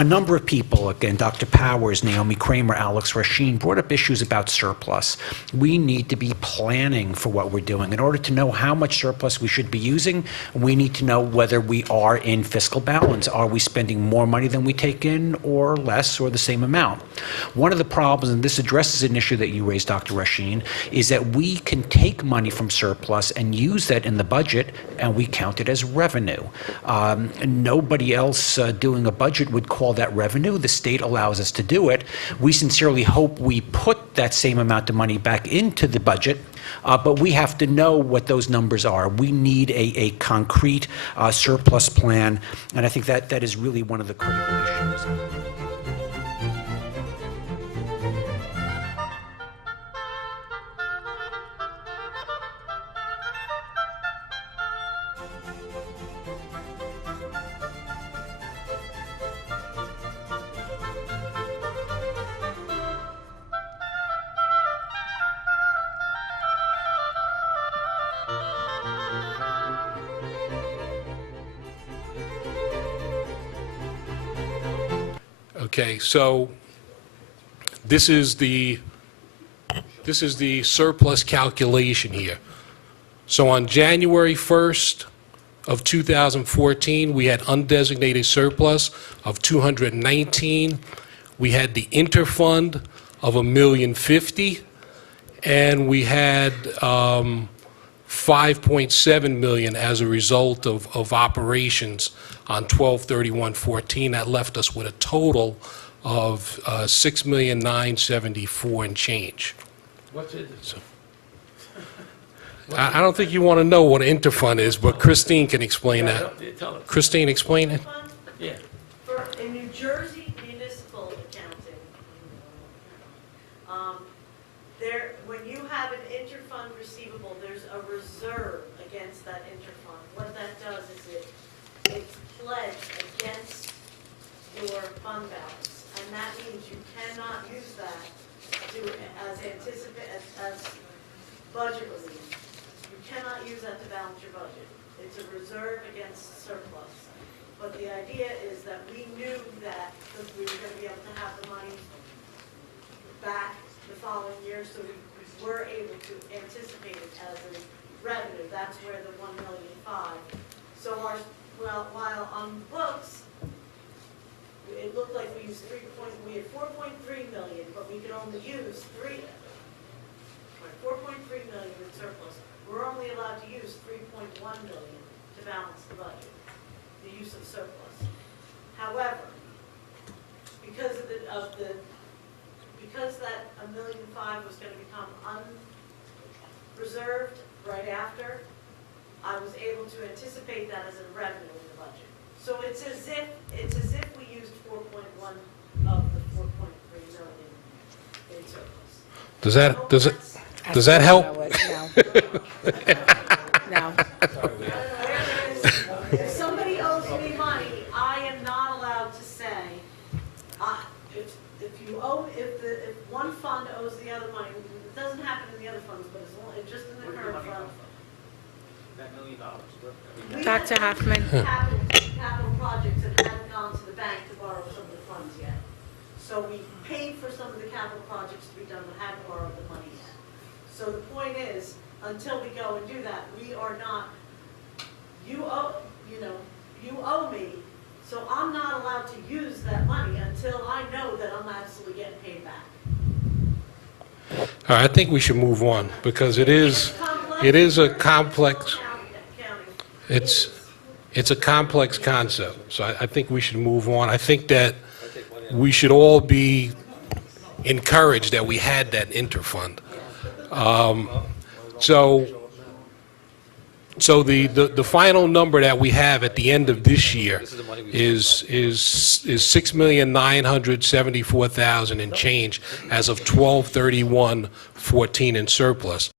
a number of people, again, Dr. Powers, Naomi Kramer, Alex Rasheen, brought up issues about surplus. We need to be planning for what we're doing. In order to know how much surplus we should be using, we need to know whether we are in fiscal balance. Are we spending more money than we take in, or less, or the same amount? One of the problems, and this addresses an issue that you raised, Dr. Rasheen, is that we can take money from surplus and use that in the budget, and we count it as revenue. Nobody else doing a budget would call that revenue. The state allows us to do it. We sincerely hope we put that same amount of money back into the budget, but we have to know what those numbers are. We need a concrete surplus plan, and I think that is really one of the critical issues. Okay, so this is the surplus calculation here. So on January 1st of 2014, we had undesignated surplus of 219. We had the Interfund of $1,050,000, and we had 5.7 million as a result of operations on 12/31/14. That left us with a total of 6,974,000 and change. What's it? So, I don't think you want to know what Interfund is, but Christine can explain that. Tell us. Christine, explain it. Yeah. In New Jersey municipal accounting, when you have an interfund receivable, there's a reserve against that interfund. What that does is it's pledged against your fund balance, and that means you cannot use that as budget relief. You cannot use that to balance your budget. It's a reserve against surplus. But the idea is that we knew that because we were going to be able to have the money back the following year, so we were able to anticipate it as a revenue. That's where the $1,005,000. So while on books, it looked like we used we had 4.3 million, but we could only use 4.3 million in surplus. We're only allowed to use 3.1 million to balance the budget, the use of surplus. However, because that $1,005,000 was going to become unreserved right after, I was able to anticipate that as a revenue in the budget. So it's as if we used 4.1 of the 4.3 million in surplus. Does that help? No. If somebody owes me money, I am not allowed to say, if one fund owes the other money, it doesn't happen in the other funds, but it's just in the current fund. That $1 million. Dr. Hoffman. Capital projects that hadn't gone to the bank to borrow some of the funds yet. So we paid for some of the capital projects to be done, but hadn't borrowed the money yet. So the point is, until we go and do that, we are not, you owe me, so I'm not allowed to use that money until I know that I'm absolutely getting paid back. All right, I think we should move on because it is a complex, it's a complex concept. So I think we should move on. I think that we should all be encouraged that we had that interfund. So the final number that we have at the end of this year is 6,974,000 and change as of 12/31/14 in surplus.